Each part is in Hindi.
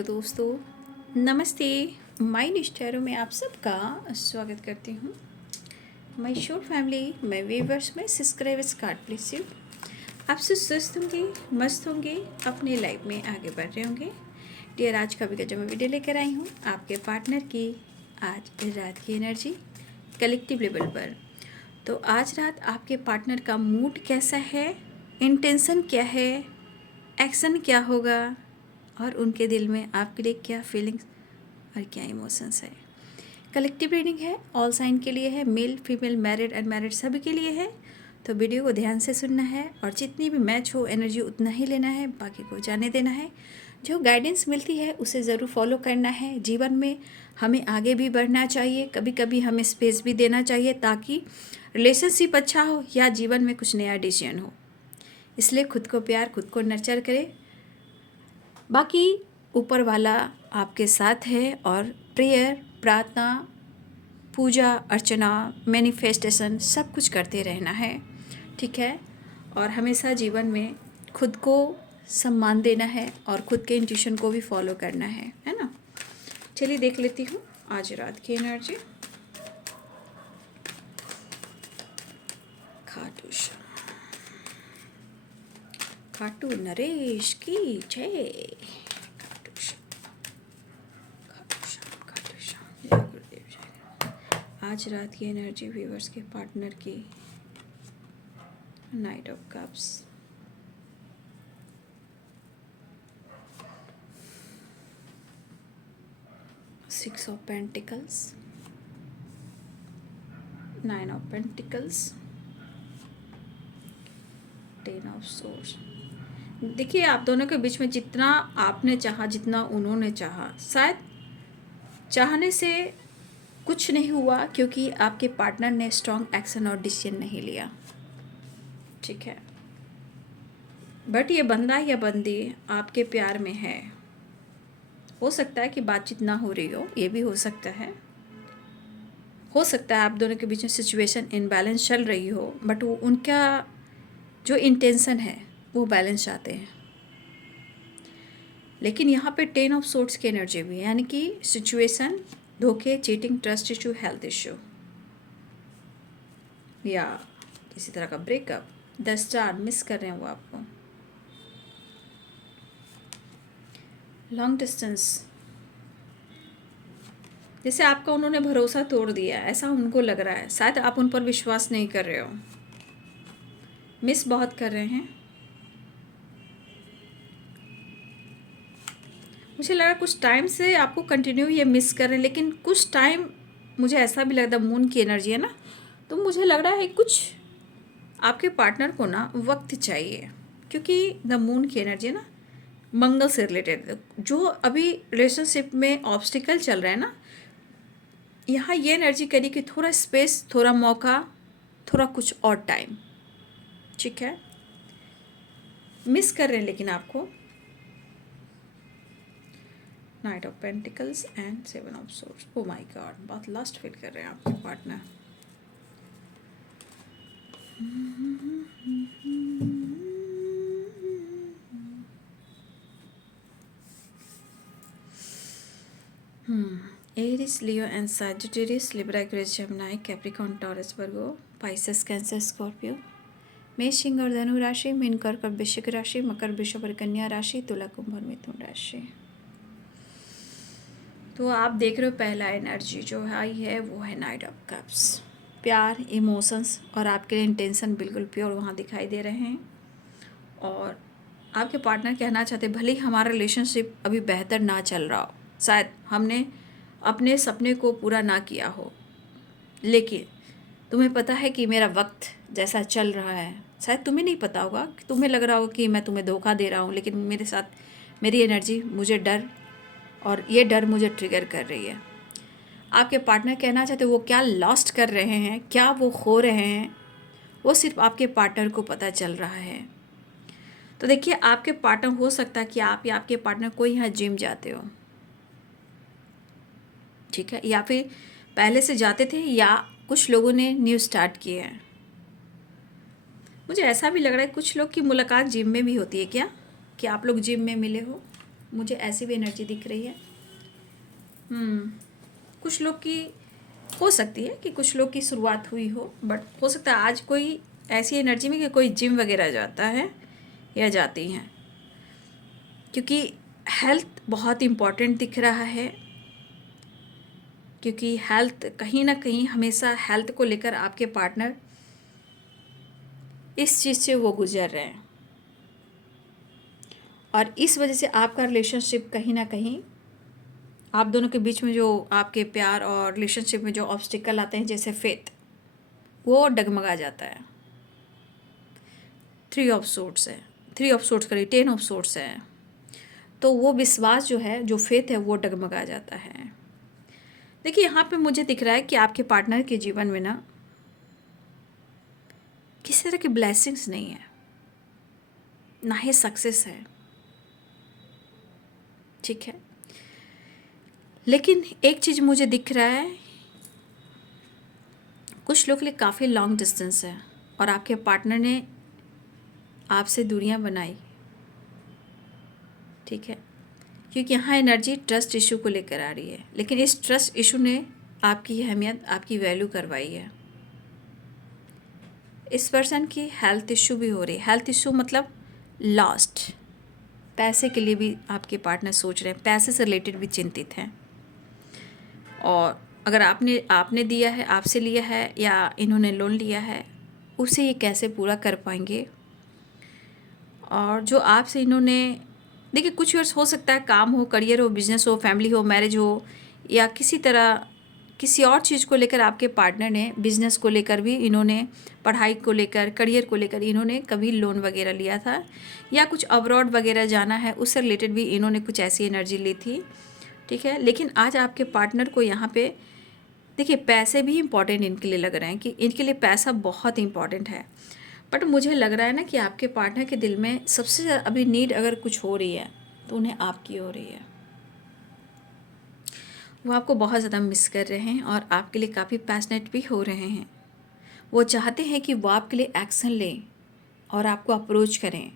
हेलो दोस्तों, नमस्ते। माय न्यूज़ टैरो में आप सबका स्वागत करती हूँ। माय शोर फैमिली, मैं वीवर्स में सब्सक्राइबर्स कार्ड प्लीज यू। आप सब स्वस्थ होंगे, मस्त होंगे, अपने लाइफ में आगे बढ़ रहे होंगे। डियर, आज का भी जो मैं वीडियो लेकर आई हूँ आपके पार्टनर की आज रात की एनर्जी कलेक्टिव लेवल पर। तो आज रात आपके पार्टनर का मूड कैसा है, इंटेंशन क्या है, एक्शन क्या होगा और उनके दिल में आपके लिए क्या फीलिंग्स और क्या इमोशंस है। कलेक्टिव रीडिंग है, ऑल साइन के लिए है, मेल फीमेल मैरिड अनमैरिड सभी के लिए है। तो वीडियो को ध्यान से सुनना है और जितनी भी मैच हो एनर्जी उतना ही लेना है, बाकी को जाने देना है। जो गाइडेंस मिलती है उसे ज़रूर फॉलो करना है। जीवन में हमें आगे भी बढ़ना चाहिए, कभी कभी हमें स्पेस भी देना चाहिए ताकि रिलेशनशिप अच्छा हो या जीवन में कुछ नया डिसीजन हो। इसलिए खुद को प्यार, खुद को नर्चर करें। बाकी ऊपर वाला आपके साथ है और प्रेयर, प्रार्थना, पूजा अर्चना, मैनिफेस्टेशन सब कुछ करते रहना है, ठीक है। और हमेशा जीवन में खुद को सम्मान देना है और खुद के इंट्यूशन को भी फॉलो करना है ना। चलिए देख लेती हूँ आज रात की एनर्जी। खाटू नरेश की जय। जय गुरुदेव जय। आज रात की एनर्जी व्यूवर्स के पार्टनर की night of cups, six of pentacles, nine of pentacles, ten of source. देखिए, आप दोनों के बीच में जितना आपने चाहा, जितना उन्होंने चाहा, शायद चाहने से कुछ नहीं हुआ क्योंकि आपके पार्टनर ने स्ट्रॉन्ग एक्शन और डिसीजन नहीं लिया, ठीक है। बट ये बंदा या बंदी आपके प्यार में है। हो सकता है कि बातचीत ना हो रही हो, ये भी हो सकता है। हो सकता है आप दोनों के बीच में सिचुएशन इनबैलेंस चल रही हो, बट वो उनका जो इंटेंशन है वो बैलेंस चाहते हैं। लेकिन यहाँ पे टेन ऑफ सोर्ड्स की एनर्जी भी है, यानी कि सिचुएशन, धोखे, cheating, trust issue, health issue या किसी तरह का ब्रेकअप। 10 स्टार मिस कर रहे हैं वो आपको। लॉन्ग डिस्टेंस, जैसे आपका उन्होंने भरोसा तोड़ दिया, ऐसा उनको लग रहा है। शायद आप उन पर विश्वास नहीं कर रहे हो, मिस बहुत कर रहे हैं। मुझे लगा कुछ टाइम से आपको कंटिन्यू ये मिस कर रहे हैं, लेकिन कुछ टाइम मुझे ऐसा भी लगता है, मून की एनर्जी है ना, तो मुझे लग रहा है कुछ आपके पार्टनर को ना वक्त चाहिए, क्योंकि द मून की एनर्जी है ना, मंगल से रिलेटेड। जो अभी रिलेशनशिप में ऑब्स्टिकल चल रहा है ना, यहाँ ये एनर्जी करी कि थोड़ा स्पेस, थोड़ा मौका, थोड़ा कुछ और टाइम, ठीक है। मिस कर रहे हैं लेकिन आपको। Knight of pentacles and 7 of swords. Oh my god, बहुत लस्ट फील कर रहे हैं आपके partner. Aries, Leo and Sagittarius, Libra, Aquarius, Gemini, Capricorn, Taurus, Virgo, Pisces, Cancer, Scorpio, मेष, सिंह और धनु राशि, मीन, कर्क और वृश्चिक राशि, मकर, वृषभ और कन्या राशि, तुला, कुंभ और मिथुन राशि। तो आप देख रहे हो पहला एनर्जी जो आई है वो है नाइट ऑफ कप्स। प्यार, इमोशंस और आपके लिए इंटेंशन बिल्कुल प्योर वहाँ दिखाई दे रहे हैं। और आपके पार्टनर कहना चाहते भले ही हमारा रिलेशनशिप अभी बेहतर ना चल रहा हो, शायद हमने अपने सपने को पूरा ना किया हो, लेकिन तुम्हें पता है कि मेरा वक्त जैसा चल रहा है, शायद तुम्हें नहीं पता होगा, कि तुम्हें लग रहा होगा कि मैं तुम्हें धोखा दे रहा हूँ, लेकिन मेरे साथ मेरी एनर्जी मुझे डर, और ये डर मुझे ट्रिगर कर रही है। आपके पार्टनर कहना चाहते वो क्या लॉस्ट कर रहे हैं, क्या वो खो रहे हैं, वो सिर्फ आपके पार्टनर को पता चल रहा है। तो देखिए, आपके पार्टनर, हो सकता है कि आप या आपके पार्टनर कोई यहाँ जिम जाते हो, ठीक है, या फिर पहले से जाते थे, या कुछ लोगों ने न्यू स्टार्ट किए हैं। मुझे ऐसा भी लग रहा है कुछ लोग की मुलाकात जिम में भी होती है क्या, कि आप लोग जिम में मिले हो। मुझे ऐसी भी एनर्जी दिख रही है। कुछ लोग की हो सकती है कि कुछ लोग की शुरुआत हुई हो, बट हो सकता है आज कोई ऐसी एनर्जी में कि कोई जिम वगैरह जाता है या जाती हैं, क्योंकि हेल्थ बहुत इम्पॉर्टेंट दिख रहा है। क्योंकि हेल्थ कहीं ना कहीं हमेशा हेल्थ को लेकर आपके पार्टनर इस चीज़ से वो गुजर रहे हैं, और इस वजह से आपका रिलेशनशिप कहीं ना कहीं, आप दोनों के बीच में जो आपके प्यार और रिलेशनशिप में जो ऑब्स्टिकल आते हैं जैसे फेथ, वो डगमगा जाता है। 3 ऑफ सोर्ट्स है, 3 ऑफ सोर्ट्स करिए 10 ऑफ सोर्ट्स है, तो वो विश्वास जो है, जो फेथ है, वो डगमगा जाता है। देखिए यहाँ पे मुझे दिख रहा है कि आपके पार्टनर के जीवन में ना किसी तरह की ब्लेसिंग्स नहीं है, ना ही सक्सेस है, ठीक है। लेकिन एक चीज़ मुझे दिख रहा है, कुछ लोग के लिए काफ़ी लॉन्ग डिस्टेंस है और आपके पार्टनर ने आपसे दूरियां बनाई, ठीक है। क्योंकि यहाँ एनर्जी ट्रस्ट इशू को लेकर आ रही है, लेकिन इस ट्रस्ट इशू ने आपकी अहमियत, आपकी वैल्यू करवाई है। इस पर्सन की हेल्थ इशू भी हो रही है। हेल्थ इशू मतलब लॉस्ट, पैसे के लिए भी आपके पार्टनर सोच रहे हैं, पैसे से रिलेटेड भी चिंतित हैं। और अगर आपने दिया है, आपसे लिया है या इन्होंने लोन लिया है, उसे ये कैसे पूरा कर पाएंगे। और जो आपसे इन्होंने, देखिए कुछ ईयर्स हो सकता है, काम हो, करियर हो, बिजनेस हो, फैमिली हो, मैरिज हो, या किसी तरह किसी और चीज़ को लेकर आपके पार्टनर ने, बिजनेस को लेकर भी इन्होंने, पढ़ाई को लेकर, करियर को लेकर इन्होंने कभी लोन वगैरह लिया था, या कुछ अब्रॉड वगैरह जाना है उससे रिलेटेड भी इन्होंने कुछ ऐसी एनर्जी ली थी, ठीक है। लेकिन आज आपके पार्टनर को यहाँ पे देखिए पैसे भी इम्पॉर्टेंट इनके लिए लग रहे हैं, कि इनके लिए पैसा बहुत इम्पॉर्टेंट है। बट मुझे लग रहा है ना कि आपके पार्टनर के दिल में सबसे ज़्यादा अभी नीड अगर कुछ हो रही है तो उन्हें आपकी हो रही है। वो आपको बहुत ज़्यादा मिस कर रहे हैं और आपके लिए काफ़ी पैशनेट भी हो रहे हैं। वो चाहते हैं कि वो आपके लिए एक्शन लें और आपको अप्रोच करें।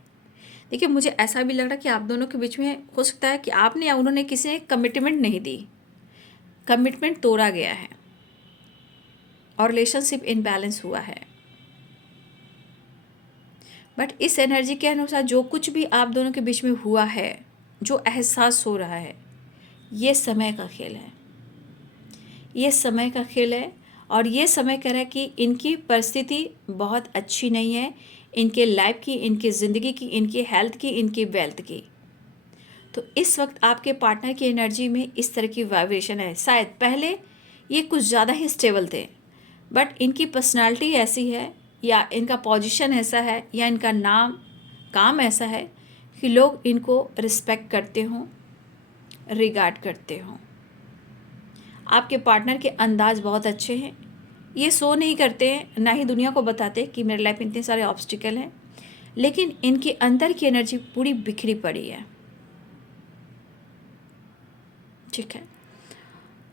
देखिए मुझे ऐसा भी लग रहा है कि आप दोनों के बीच में हो सकता है कि आपने या उन्होंने किसी ने कमिटमेंट नहीं दी, कमिटमेंट तोड़ा गया है और रिलेशनशिप इनबैलेंस हुआ है। बट इस एनर्जी के अनुसार जो कुछ भी आप दोनों के बीच में हुआ है, जो एहसास हो रहा है, ये समय का खेल है, ये समय का खेल है। और ये समय कह रहा है कि इनकी परिस्थिति बहुत अच्छी नहीं है, इनके लाइफ की, इनकी ज़िंदगी की, इनकी हेल्थ की, इनकी वेल्थ की। तो इस वक्त आपके पार्टनर की एनर्जी में इस तरह की वाइब्रेशन है। शायद पहले ये कुछ ज़्यादा ही स्टेबल थे, बट इनकी पर्सनालिटी ऐसी है, या इनका पोजीशन ऐसा है, या इनका काम ऐसा है कि लोग इनको रिस्पेक्ट करते हों, रिगार्ड करते हों। आपके पार्टनर के अंदाज बहुत अच्छे हैं, ये शो नहीं करते हैं, ना ही दुनिया को बताते कि मेरे लाइफ में इतने सारे ऑब्स्टिकल हैं, लेकिन इनके अंदर की एनर्जी पूरी बिखरी पड़ी है, ठीक है।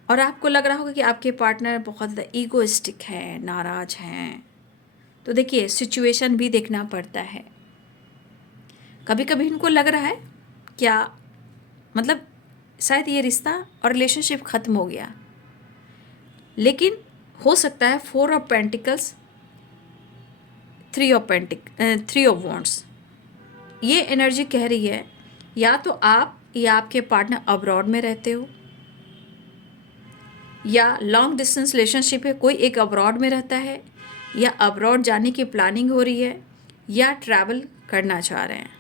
और आपको लग रहा होगा कि आपके पार्टनर बहुत ज़्यादा ईगोइस्टिक है, नाराज़ हैं। तो देखिए सिचुएशन भी देखना पड़ता है। कभी कभी इनको लग रहा है क्या, मतलब शायद ये रिश्ता और रिलेशनशिप ख़त्म हो गया, लेकिन हो सकता है 4 ऑफ पेंटिकल्स, 3 ऑफ वॉन्ड्स, ये एनर्जी कह रही है या तो आप या आपके पार्टनर अब्रॉड में रहते हो, या लॉन्ग डिस्टेंस रिलेशनशिप है, कोई एक अब्रॉड में रहता है, या अब्रॉड जाने की प्लानिंग हो रही है, या ट्रैवल करना चाह रहे हैं।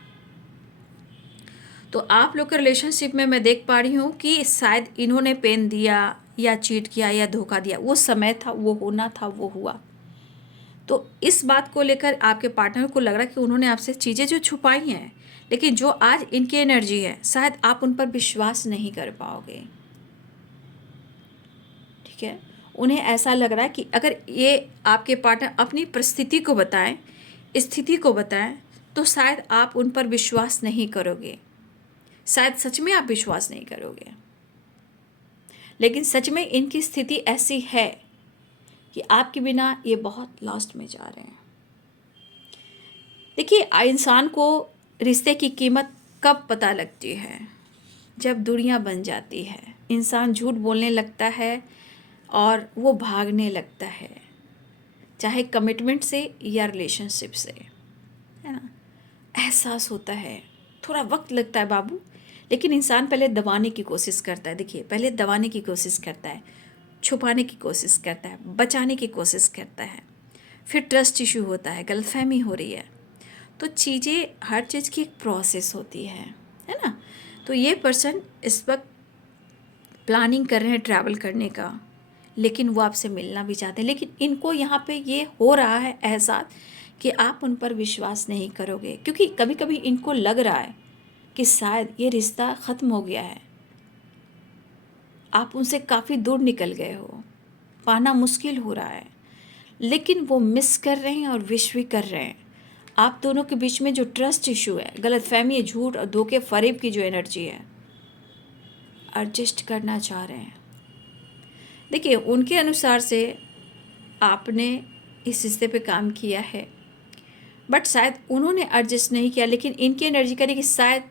तो आप लोग के रिलेशनशिप में मैं देख पा रही हूँ कि शायद इन्होंने पेन दिया या चीट किया या धोखा दिया, वो समय था, वो होना था, वो हुआ। तो इस बात को लेकर आपके पार्टनर को लग रहा है कि उन्होंने आपसे चीज़ें जो छुपाई हैं, लेकिन जो आज इनकी एनर्जी है, शायद आप उन पर विश्वास नहीं कर पाओगे, ठीक है। उन्हें ऐसा लग रहा है कि अगर ये आपके पार्टनर अपनी परिस्थिति को बताएं, स्थिति को बताएं, तो शायद आप उन पर विश्वास नहीं करोगे, शायद सच में आप विश्वास नहीं करोगे। लेकिन सच में इनकी स्थिति ऐसी है कि आपके बिना ये बहुत लास्ट में जा रहे हैं। देखिए इंसान को रिश्ते की कीमत कब पता लगती है, जब दुनिया बन जाती है, इंसान झूठ बोलने लगता है और वो भागने लगता है, चाहे कमिटमेंट से या रिलेशनशिप से, है ना। एहसास होता है, थोड़ा वक्त लगता है बाबू, लेकिन इंसान पहले दबाने की कोशिश करता है। देखिए, पहले दबाने की कोशिश करता है, छुपाने की कोशिश करता है, बचाने की कोशिश करता है, फिर ट्रस्ट इशू होता है, गलतफहमी हो रही है। तो चीज़ें, हर चीज़ की एक प्रोसेस होती है ना। तो ये पर्सन इस वक्त प्लानिंग कर रहे हैं ट्रैवल करने का, लेकिन वो आपसे मिलना भी चाहते हैं, लेकिन इनको यहाँ पे ये हो रहा है एहसास कि आप उन पर विश्वास नहीं करोगे, क्योंकि कभी कभी इनको लग रहा है कि शायद ये रिश्ता ख़त्म हो गया है, आप उनसे काफ़ी दूर निकल गए हो, पाना मुश्किल हो रहा है, लेकिन वो मिस कर रहे हैं और विश भी कर रहे हैं। आप दोनों के बीच में जो ट्रस्ट इशू है, गलतफहमी है, झूठ और धोखे फरेब की जो एनर्जी है, एडजस्ट करना चाह रहे हैं। देखिए, उनके अनुसार से आपने इस रिश्ते पे काम किया है, बट शायद उन्होंने एडजस्ट नहीं किया, लेकिन इनकी एनर्जी करी कि शायद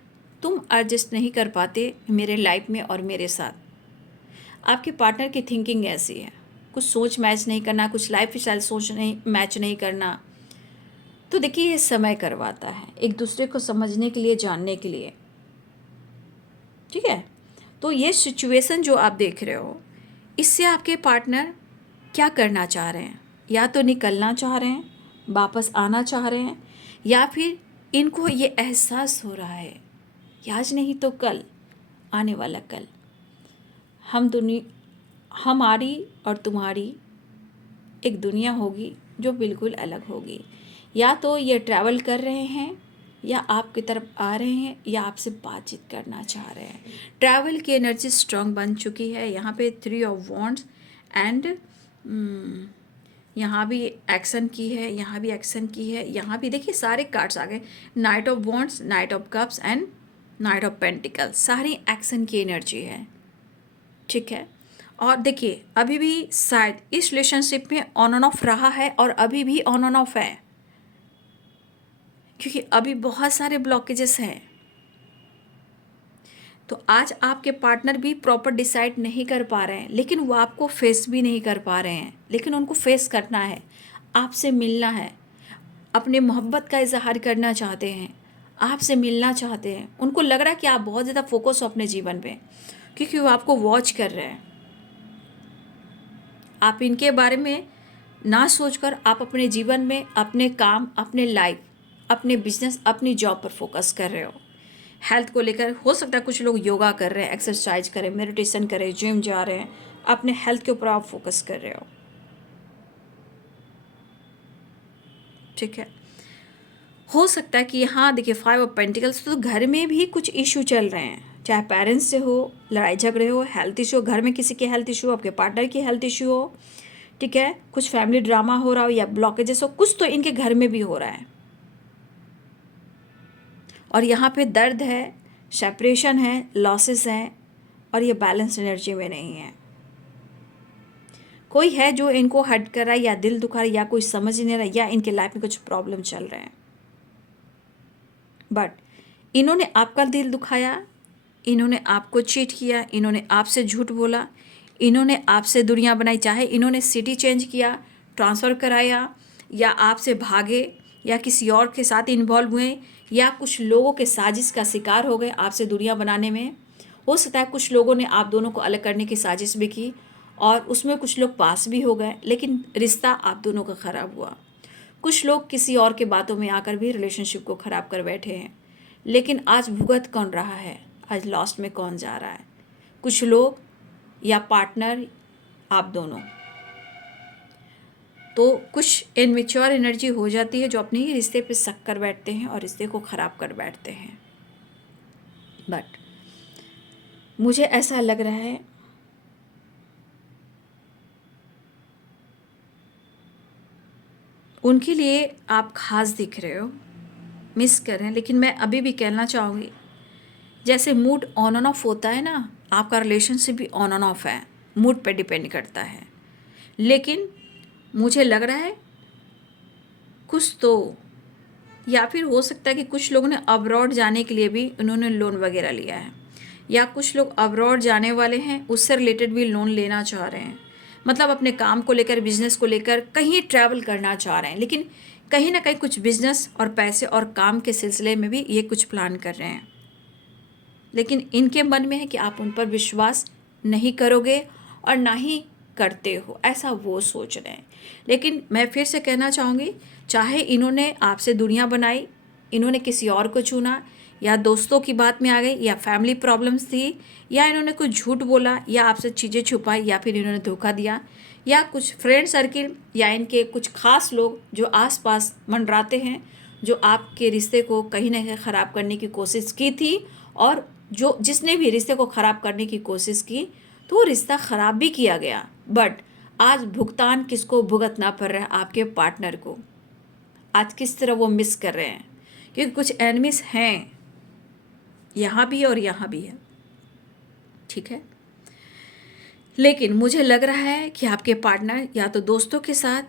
तुम एडजस्ट नहीं कर पाते मेरे लाइफ में और मेरे साथ। आपके पार्टनर की थिंकिंग ऐसी है, कुछ सोच मैच नहीं करना, कुछ लाइफ स्टाइल सोच नहीं मैच नहीं करना। तो देखिए, ये समय करवाता है एक दूसरे को समझने के लिए, जानने के लिए, ठीक है। तो ये सिचुएशन जो आप देख रहे हो, इससे आपके पार्टनर क्या करना चाह रहे हैं, या तो निकलना चाह रहे हैं, वापस आना चाह रहे हैं, या फिर इनको ये एहसास हो रहा है कि आज नहीं तो कल, आने वाला कल हमारी और तुम्हारी एक दुनिया होगी जो बिल्कुल अलग होगी। या तो ये ट्रैवल कर रहे हैं, या आपकी तरफ आ रहे हैं, या आपसे बातचीत करना चाह रहे हैं। ट्रैवल की एनर्जी स्ट्रांग बन चुकी है। यहाँ पे 3 ऑफ वॉन्ड्स एंड यहाँ भी एक्शन की है, यहाँ भी एक्शन की है, यहाँ भी देखिए सारे कार्ड्स आ गए, night of wands, night of cups and night of pentacles, सारी एक्शन की एनर्जी है, ठीक है। और देखिए, अभी भी शायद इस रिलेशनशिप में ऑन एंड ऑफ रहा है और अभी भी ऑन एंड ऑफ है, क्योंकि अभी बहुत सारे ब्लॉकेजेस हैं। तो आज आपके पार्टनर भी प्रॉपर डिसाइड नहीं कर पा रहे हैं, लेकिन वो आपको फेस भी नहीं कर पा रहे हैं, लेकिन उनको फेस करना है, आपसे मिलना है, अपने मोहब्बत का इजहार करना चाहते हैं, आपसे मिलना चाहते हैं। उनको लग रहा है कि आप बहुत ज़्यादा फोकस हो अपने जीवन पे, क्योंकि वो आपको वॉच कर रहे हैं। आप इनके बारे में ना सोचकर आप अपने जीवन में, अपने काम, अपने लाइफ, अपने बिजनेस, अपनी जॉब पर फोकस कर रहे हो। हेल्थ को लेकर हो सकता है कुछ लोग योगा कर रहे हैं, एक्सरसाइज कर रहे हैं, मेडिटेशन कर रहे हैं, जिम जा रहे हैं, अपने हेल्थ के ऊपर आप फोकस कर रहे हो, ठीक है। हो सकता है कि यहाँ देखिए 5 ऑफ पेंटिकल्स, तो घर में भी कुछ इशू चल रहे हैं, चाहे पेरेंट्स से हो, लड़ाई झगड़े हो, हेल्थ इशू हो, घर में किसी के हेल्थ इशू हो, आपके पार्टनर की हेल्थ इशू हो, ठीक है, कुछ फैमिली ड्रामा हो रहा हो या ब्लॉकेजेस हो, कुछ तो इनके घर में भी हो रहा है। और यहाँ पे दर्द है, सेपरेशन है, लॉसेस हैं, और ये बैलेंस एनर्जी में नहीं है। कोई है जो इनको हर्ट कर रहा है, या दिल दुखा रहा है, या कोई समझ नहीं रहा, या इनके लाइफ में कुछ प्रॉब्लम चल रहे हैं। बट इन्होंने आपका दिल दुखाया, इन्होंने आपको चीट किया, इन्होंने आपसे झूठ बोला, इन्होंने आपसे दुनिया बनाई, चाहे इन्होंने सिटी चेंज किया, ट्रांसफ़र कराया, या आपसे भागे, या किसी और के साथ इन्वॉल्व हुए, या कुछ लोगों के साजिश का शिकार हो गए आपसे दुनिया बनाने में। हो सकता है कुछ लोगों ने आप दोनों को अलग करने की साजिश भी की, और उसमें कुछ लोग पास भी हो गए, लेकिन रिश्ता आप दोनों का ख़राब हुआ। कुछ लोग किसी और के बातों में आकर भी रिलेशनशिप को ख़राब कर बैठे हैं, लेकिन आज भुगत कौन रहा है, आज लास्ट में कौन जा रहा है? कुछ लोग या पार्टनर, आप दोनों। तो कुछ इनमेच्योर एनर्जी हो जाती है जो अपने ही रिश्ते पे शक कर बैठते हैं और रिश्ते को ख़राब कर बैठते हैं। बट मुझे ऐसा लग रहा है उनके लिए आप खास दिख रहे हो, मिस कर रहे हैं, लेकिन मैं अभी भी कहना चाहूँगी, जैसे मूड ऑन एंड ऑफ होता है ना, आपका रिलेशनशिप भी ऑन एंड ऑफ है, मूड पे डिपेंड करता है। लेकिन मुझे लग रहा है कुछ तो, या फिर हो सकता है कि कुछ लोगों ने अब्रॉड जाने के लिए भी उन्होंने लोन वगैरह लिया है, या कुछ लोग अब्रॉड जाने वाले हैं, उससे रिलेटेड भी लोन लेना चाह रहे हैं। मतलब अपने काम को लेकर, बिजनेस को लेकर कहीं ट्रैवल करना चाह रहे हैं, लेकिन कहीं ना कहीं कुछ बिजनेस और पैसे और काम के सिलसिले में भी ये कुछ प्लान कर रहे हैं, लेकिन इनके मन में है कि आप उन पर विश्वास नहीं करोगे और ना ही करते हो, ऐसा वो सोच रहे हैं। लेकिन मैं फिर से कहना चाहूँगी, चाहे इन्होंने आपसे दुनिया बनाई, इन्होंने किसी और को चुना, या दोस्तों की बात में आ गई, या फैमिली प्रॉब्लम्स थी, या इन्होंने कुछ झूठ बोला, या आपसे चीज़ें छुपाई, या फिर इन्होंने धोखा दिया, या कुछ फ्रेंड सर्किल या इनके कुछ खास लोग जो आसपास मंडराते हैं, जो आपके रिश्ते को कहीं ना कहीं ख़राब करने की कोशिश की थी, और जो जिसने भी रिश्ते को ख़राब करने की कोशिश की तो वो रिश्ता ख़राब भी किया गया। बट आज भुगतान किसको भुगतना पड़ रहा है? आपके पार्टनर को। आज किस तरह वो मिस कर रहे हैं, क्योंकि कुछ एनिमीज हैं, यहाँ भी और यहाँ भी है, ठीक है। लेकिन मुझे लग रहा है कि आपके पार्टनर या तो दोस्तों के साथ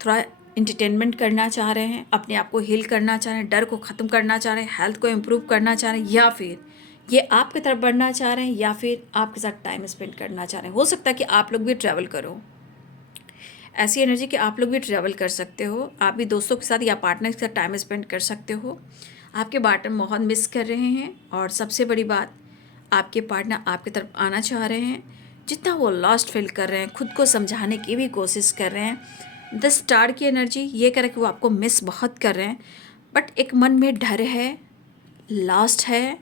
थोड़ा इंटरटेनमेंट करना चाह रहे हैं, अपने आप को हील करना चाह रहे हैं, डर को ख़त्म करना चाह रहे हैं, हेल्थ को इम्प्रूव करना चाह रहे हैं, या फिर ये आपकी तरफ बढ़ना चाह रहे हैं, या फिर आपके साथ टाइम स्पेंड करना चाह रहे हैं। हो सकता है कि आप लोग भी ट्रैवल करो, ऐसी एनर्जी कि आप लोग भी ट्रैवल कर सकते हो, आप भी दोस्तों के साथ या पार्टनर के साथ टाइम स्पेंड कर सकते हो। आपके पार्टनर बहुत मिस कर रहे हैं, और सबसे बड़ी बात, आपके पार्टनर आपकी तरफ आना चाह रहे हैं। जितना वो लॉस्ट फील कर रहे हैं, खुद को समझाने की भी कोशिश कर रहे हैं। 10 स्टार की एनर्जी ये कह रहा है कि वो आपको मिस बहुत कर रहे हैं, बट एक मन में डर है, लॉस्ट है,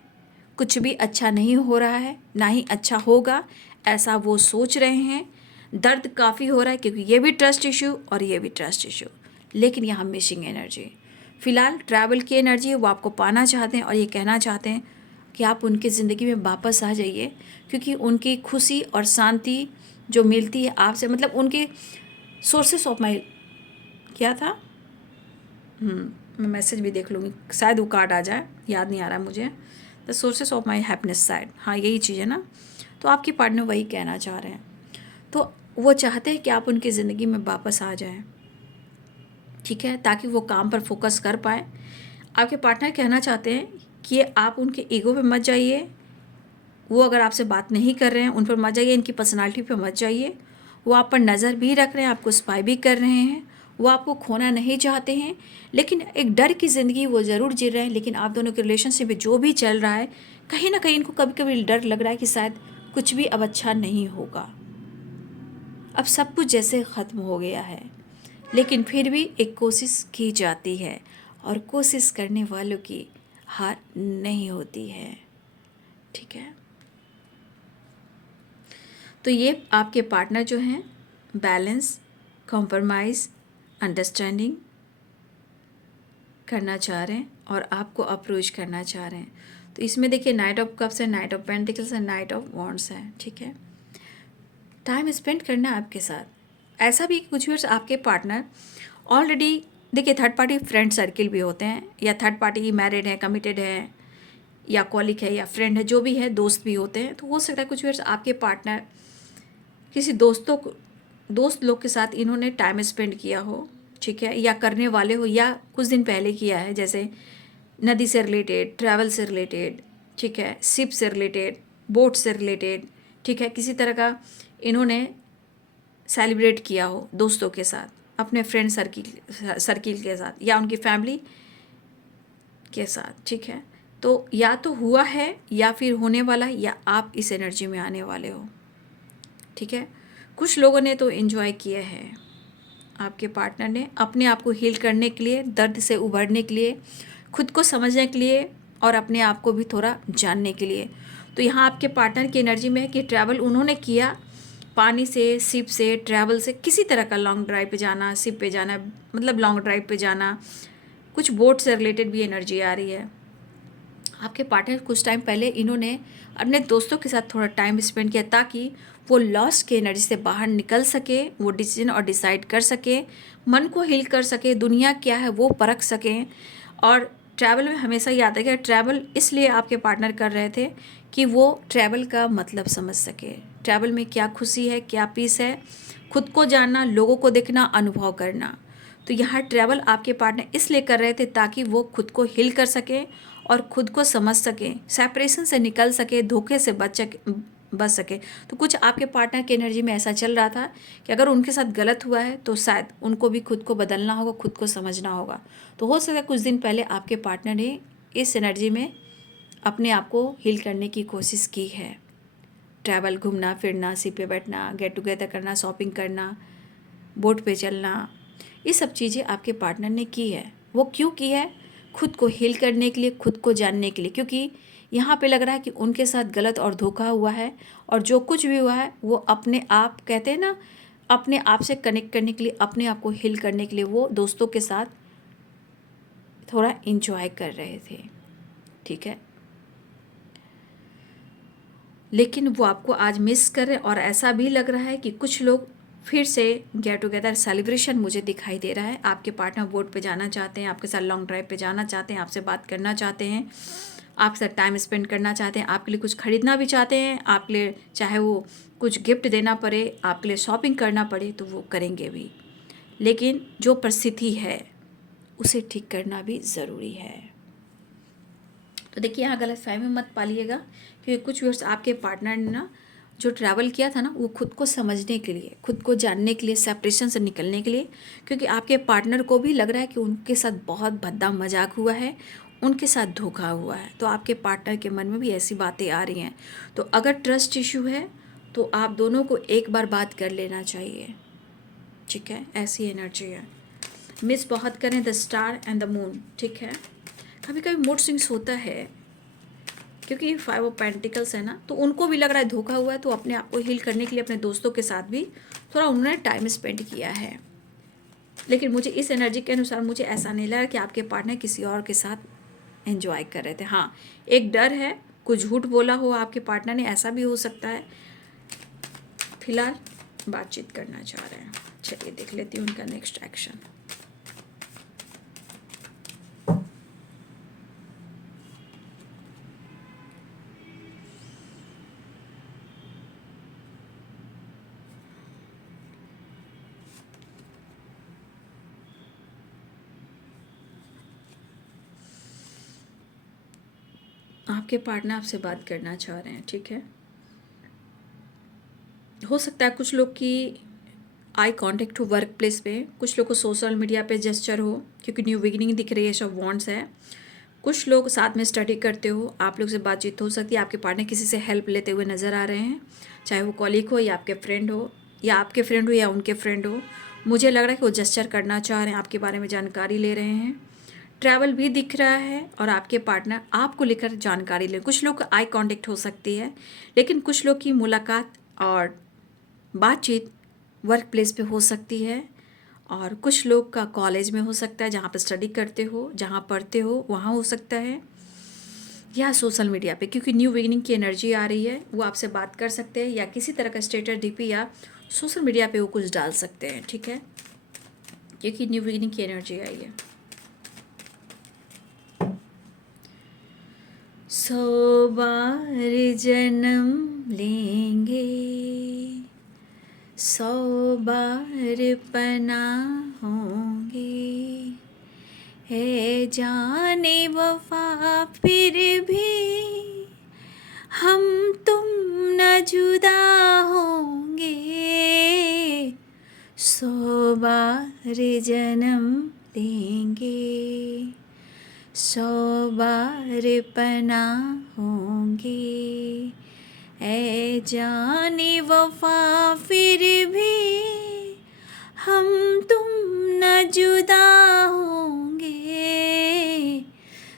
कुछ भी अच्छा नहीं हो रहा है, ना ही अच्छा होगा, ऐसा वो सोच रहे हैं। दर्द काफ़ी हो रहा है, क्योंकि ये भी ट्रस्ट इशू और ये भी ट्रस्ट इशू, लेकिन यहाँ मिसिंग एनर्जी। फ़िलहाल ट्रैवल की एनर्जी वो आपको पाना चाहते हैं, और ये कहना चाहते हैं कि आप उनकी ज़िंदगी में वापस आ जाइए, क्योंकि उनकी खुशी और शांति जो मिलती है आपसे, मतलब उनके सोर्सेस ऑफ माई, क्या था, मैं मैसेज भी देख लूँगी, शायद वो कार्ड आ जाए, याद नहीं आ रहा मुझे। The sources of my happiness side, हाँ यही चीज़ है ना। तो आपके पार्टनर वही कहना चाह रहे हैं, तो वो चाहते हैं कि आप उनकी ज़िंदगी में वापस आ जाएं, ठीक है, ताकि वो काम पर फोकस कर पाए। आपके पार्टनर कहना चाहते हैं कि आप उनके ईगो पे मत जाइए, वो अगर आपसे बात नहीं कर रहे हैं उन पर मत जाइए, इनकी पर्सनालिटी पे मत जाइए। वो आप पर नज़र भी रख रहे हैं, आपको स्पाई भी कर रहे हैं, वो आपको खोना नहीं चाहते हैं, लेकिन एक डर की ज़िंदगी वो ज़रूर जी रहे हैं। लेकिन आप दोनों के रिलेशनशिप में जो भी चल रहा है, कहीं ना कहीं इनको कभी कभी डर लग रहा है कि शायद कुछ भी अब अच्छा नहीं होगा, अब सब कुछ जैसे ख़त्म हो गया है। लेकिन फिर भी एक कोशिश की जाती है, और कोशिश करने वालों की हार नहीं होती है, ठीक है। तो ये आपके पार्टनर जो हैं बैलेंस, कॉम्प्रोमाइज़, अंडरस्टैंडिंग करना चाह रहे हैं, और आपको अप्रोच करना चाह रहे हैं। तो इसमें देखिए नाइट ऑफ कप्स है, नाइट ऑफ पेंटिकल्स है, नाइट ऑफ वॉन्ड्स है, ठीक है। टाइम स्पेंड करना है आपके साथ। ऐसा भी कुछ भी आपके पार्टनर ऑलरेडी, देखिए थर्ड पार्टी फ्रेंड सर्किल भी होते हैं, या थर्ड पार्टी मैरिड है, कमिटेड है, या कॉलिक है, या फ्रेंड है, जो भी है, दोस्त भी होते हैं। तो हो सकता है कुछ भी आपके पार्टनर किसी दोस्त लोग के साथ इन्होंने टाइम स्पेंड किया हो, ठीक है, या करने वाले हो, या कुछ दिन पहले किया है, जैसे नदी से रिलेटेड, ट्रैवल से रिलेटेड, ठीक है, शिप से रिलेटेड, बोट से रिलेटेड, ठीक है, किसी तरह का इन्होंने सेलिब्रेट किया हो दोस्तों के साथ, अपने फ्रेंड सर्किल के साथ, या उनकी फैमिली के साथ, ठीक है। तो या तो हुआ है, या फिर होने वाला है, या आप इस एनर्जी में आने वाले हो, ठीक है। कुछ लोगों ने तो एंजॉय किया है, आपके पार्टनर ने अपने आप को हील करने के लिए, दर्द से उभरने के लिए, खुद को समझने के लिए, और अपने आप को भी थोड़ा जानने के लिए। तो यहाँ आपके पार्टनर की एनर्जी में है कि ट्रैवल उन्होंने किया, पानी से, शिप से, ट्रैवल से, किसी तरह का लॉन्ग ड्राइव पे जाना, शिप पे जाना, मतलब लॉन्ग ड्राइव पे जाना, कुछ बोट से रिलेटेड भी एनर्जी आ रही है। आपके पार्टनर कुछ टाइम पहले इन्होंने अपने दोस्तों के साथ थोड़ा टाइम स्पेंड किया, ताकि वो लॉस के एनर्जी से बाहर निकल सके, वो डिसीजन और डिसाइड कर सके, मन को हील कर सके, दुनिया क्या है वो परख सकें। और ट्रैवल में हमेशा याद है कि ट्रैवल इसलिए आपके पार्टनर कर रहे थे कि वो ट्रैवल का मतलब समझ सके, ट्रैवल में क्या खुशी है, क्या पीस है, खुद को जानना, लोगों को देखना, अनुभव करना। तो यहाँ ट्रैवल आपके पार्टनर इसलिए कर रहे थे ताकि वो खुद को हील कर सके और खुद को समझ सके, सेपरेशन से निकल सके, धोखे से बच सके। तो कुछ आपके पार्टनर की एनर्जी में ऐसा चल रहा था कि अगर उनके साथ गलत हुआ है तो शायद उनको भी खुद को बदलना होगा, खुद को समझना होगा। तो हो सकता है कुछ दिन पहले आपके पार्टनर ने इस एनर्जी में अपने आप को हील करने की कोशिश की है। ट्रैवल, घूमना फिरना, सी पे बैठना, गेट टुगेदर करना, शॉपिंग करना, बोट पे चलना, ये सब चीज़ें आपके पार्टनर ने की है। वो क्यों की है? खुद को हील करने के लिए, खुद को जानने के लिए। क्योंकि यहाँ पे लग रहा है कि उनके साथ गलत और धोखा हुआ है, और जो कुछ भी हुआ है वो अपने आप, कहते हैं ना, अपने आप से कनेक्ट करने के लिए, अपने आप को हील करने के लिए वो दोस्तों के साथ थोड़ा इंजॉय कर रहे थे। ठीक है, लेकिन वो आपको आज मिस कर रहे हैं। और ऐसा भी लग रहा है कि कुछ लोग फिर से गेट टुगेदर सेलिब्रेशन मुझे दिखाई दे रहा है। आपके पार्टनर बोट पे जाना चाहते हैं, आपके साथ लॉन्ग ड्राइव पे जाना चाहते हैं, आपसे बात करना चाहते हैं, आपके साथ टाइम स्पेंड करना चाहते हैं, आपके लिए कुछ खरीदना भी चाहते हैं, आपके लिए चाहे वो कुछ गिफ्ट देना पड़े, आपके लिए शॉपिंग करना पड़े तो वो करेंगे भी। लेकिन जो परिस्थिति है उसे ठीक करना भी ज़रूरी है। तो देखिए, यहाँ गलतफहमी मत पालिएगा, क्योंकि कुछ व्यूअर्स आपके पार्टनर ने ना जो ट्रैवल किया था ना, वो खुद को समझने के लिए, खुद को जानने के लिए, सेपरेशन से निकलने के लिए। क्योंकि आपके पार्टनर को भी लग रहा है कि उनके साथ बहुत भद्दा मजाक हुआ है, उनके साथ धोखा हुआ है। तो आपके पार्टनर के मन में भी ऐसी बातें आ रही हैं। तो अगर ट्रस्ट इशू है तो आप दोनों को एक बार बात कर लेना चाहिए। ठीक है, ऐसी एनर्जी है। मिस बहुत करें the star and the moon. ठीक है, कभी कभी मूड स्विंग्स होता है, क्योंकि 5 ऑफ पेंटिकल्स है ना, तो उनको भी लग रहा है धोखा हुआ है। तो अपने आप को हील करने के लिए अपने दोस्तों के साथ भी थोड़ा उन्होंने टाइम स्पेंड किया है। लेकिन मुझे इस एनर्जी के अनुसार मुझे ऐसा नहीं लगा कि आपके पार्टनर किसी और के साथ एंजॉय कर रहे थे। हाँ, एक डर है, कुछ झूठ बोला हो आपके पार्टनर ने, ऐसा भी हो सकता है। फिलहाल बातचीत करना चाह रहे हैं। चलिए देख लेती हूँ उनका नेक्स्ट एक्शन। आपके पार्टनर आपसे बात करना चाह रहे हैं। ठीक है, हो सकता है कुछ लोग की आई कांटेक्ट हो वर्क प्लेस पे, कुछ लोग को सोशल मीडिया पे जेस्चर हो, क्योंकि न्यू बिगिनिंग दिख रही है, सब वॉन्ट्स है। कुछ लोग साथ में स्टडी करते हो, आप लोग से बातचीत हो सकती है। आपके पार्टनर किसी से हेल्प लेते हुए नज़र आ रहे हैं, चाहे वो कॉलीग हो या आपके फ्रेंड हो, या आपके फ्रेंड हो या उनके फ्रेंड हो। मुझे लग रहा है कि वो जेस्चर करना चाह रहे हैं, आपके बारे में जानकारी ले रहे हैं। ट्रैवल भी दिख रहा है, और आपके पार्टनर आपको लेकर जानकारी ले। कुछ लोग आई कांटेक्ट हो सकती है, लेकिन कुछ लोग की मुलाकात और बातचीत वर्क प्लेस पे हो सकती है, और कुछ लोग का कॉलेज में हो सकता है, जहाँ पर स्टडी करते हो, जहाँ पढ़ते हो वहाँ हो सकता है, या सोशल मीडिया पे, क्योंकि न्यू बिगिनिंग की एनर्जी आ रही है। वो आपसे बात कर सकते हैं, या किसी तरह का स्टेटस डीपी या सोशल मीडिया पे वो कुछ डाल सकते हैं। ठीक है, क्योंकि न्यू बिगिनिंग की एनर्जी आई है। 100 बार जन्म लेंगे, 100 बार पना होंगे, है जाने वफा फिर भी हम तुम न जुदा होंगे, 100 बार जन्म लेंगे, 100 बार पना होंगे, ऐ जाने वफा फिर भी हम तुम न जुदा होंगे,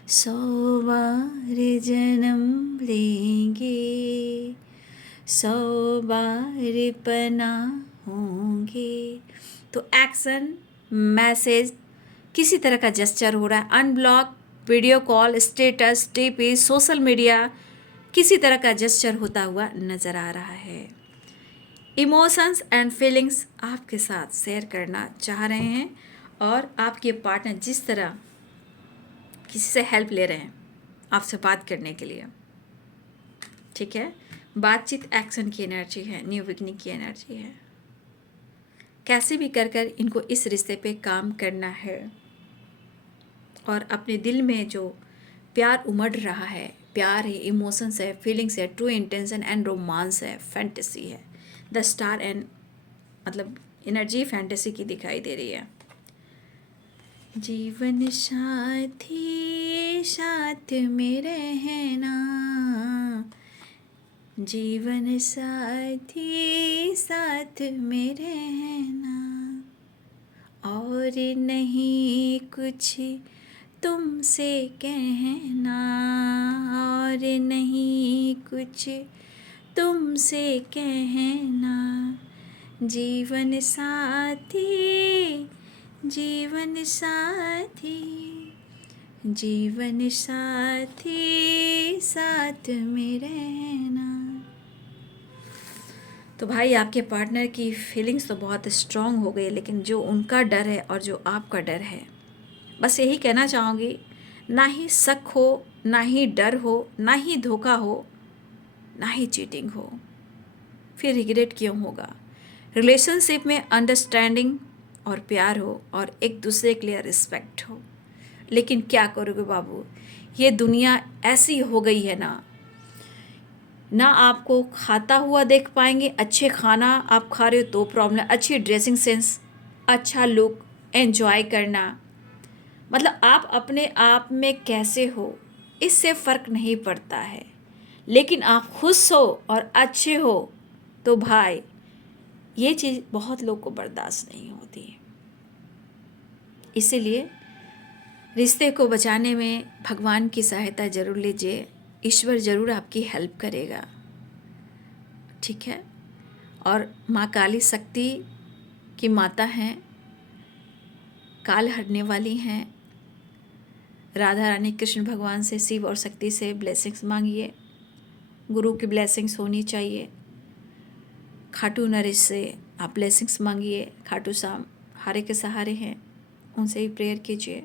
100 बार जन्म लेंगे, 100 बार पना होंगे। तो एक्शन, मैसेज, किसी तरह का जेस्चर हो रहा है, unblock, video call, status, TP, social media, किसी तरह का जेस्चर होता हुआ नज़र आ रहा है। इमोशंस एंड फीलिंग्स आपके साथ शेयर करना चाह रहे हैं, और आपके पार्टनर जिस तरह किसी से हेल्प ले रहे हैं आपसे बात करने के लिए। ठीक है, बातचीत एक्शन की एनर्जी है, न्यू बिगनिंग की एनर्जी है। कैसे भी कर कर इनको इस रिश्ते पे काम करना है। और अपने दिल में जो प्यार उमड़ रहा है, प्यार है, इमोशंस है, फीलिंग्स है, ट्रू इंटेंशन एंड रोमांस है, फैंटेसी है, द स्टार एंड मतलब एनर्जी फैंटेसी की दिखाई दे रही है। जीवन साथी साथ में रहना, जीवन साथी साथ में रहना, और नहीं कुछ तुमसे कहना, और नहीं कुछ तुमसे कहना, जीवन साथी, जीवन साथी, जीवन साथी साथ में रहना। तो भाई आपके पार्टनर की फीलिंग्स तो बहुत स्ट्रॉन्ग हो गई, लेकिन जो उनका डर है और जो आपका डर है, बस यही कहना चाहूँगी, ना ही शक हो, ना ही डर हो, ना ही धोखा हो, ना ही चीटिंग हो, फिर रिग्रेट क्यों होगा। रिलेशनशिप में अंडरस्टैंडिंग और प्यार हो और एक दूसरे के लिए रिस्पेक्ट हो। लेकिन क्या करोगे बाबू, ये दुनिया ऐसी हो गई है ना आपको खाता हुआ देख पाएंगे, अच्छे खाना आप खा रहे हो तो प्रॉब्लम, अच्छी ड्रेसिंग सेंस, अच्छा लुक, एंजॉय करना, मतलब आप अपने आप में कैसे हो इससे फ़र्क नहीं पड़ता है। लेकिन आप खुश हो और अच्छे हो तो भाई ये चीज़ बहुत लोग को बर्दाश्त नहीं होती। इसीलिए रिश्ते को बचाने में भगवान की सहायता ज़रूर लीजिए, ईश्वर ज़रूर आपकी हेल्प करेगा, ठीक है। और माँ काली शक्ति की माता हैं, काल हरने वाली हैं। राधा रानी कृष्ण भगवान से, शिव और शक्ति से ब्लेसिंग्स मांगिए, गुरु की ब्लेसिंग्स होनी चाहिए। खाटू नरेश से आप ब्लेसिंग्स मांगिए, खाटू श्याम हारे के सहारे हैं, उनसे ही प्रेयर कीजिए।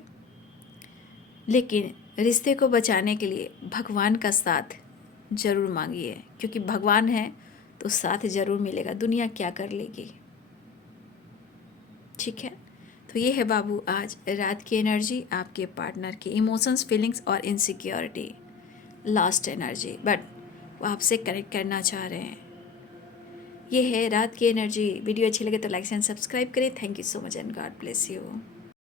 लेकिन रिश्ते को बचाने के लिए भगवान का साथ ज़रूर मांगिए, क्योंकि भगवान है तो साथ ज़रूर मिलेगा, दुनिया क्या कर लेगी, ठीक है। तो ये है बाबू आज रात की एनर्जी, आपके पार्टनर की इमोशंस, फीलिंग्स और इनसिक्योरिटी, लास्ट एनर्जी, बट वो आपसे कनेक्ट करना चाह रहे हैं। ये है रात की एनर्जी। वीडियो अच्छी लगे तो लाइक एंड सब्सक्राइब करें। Thank you so much and God bless you.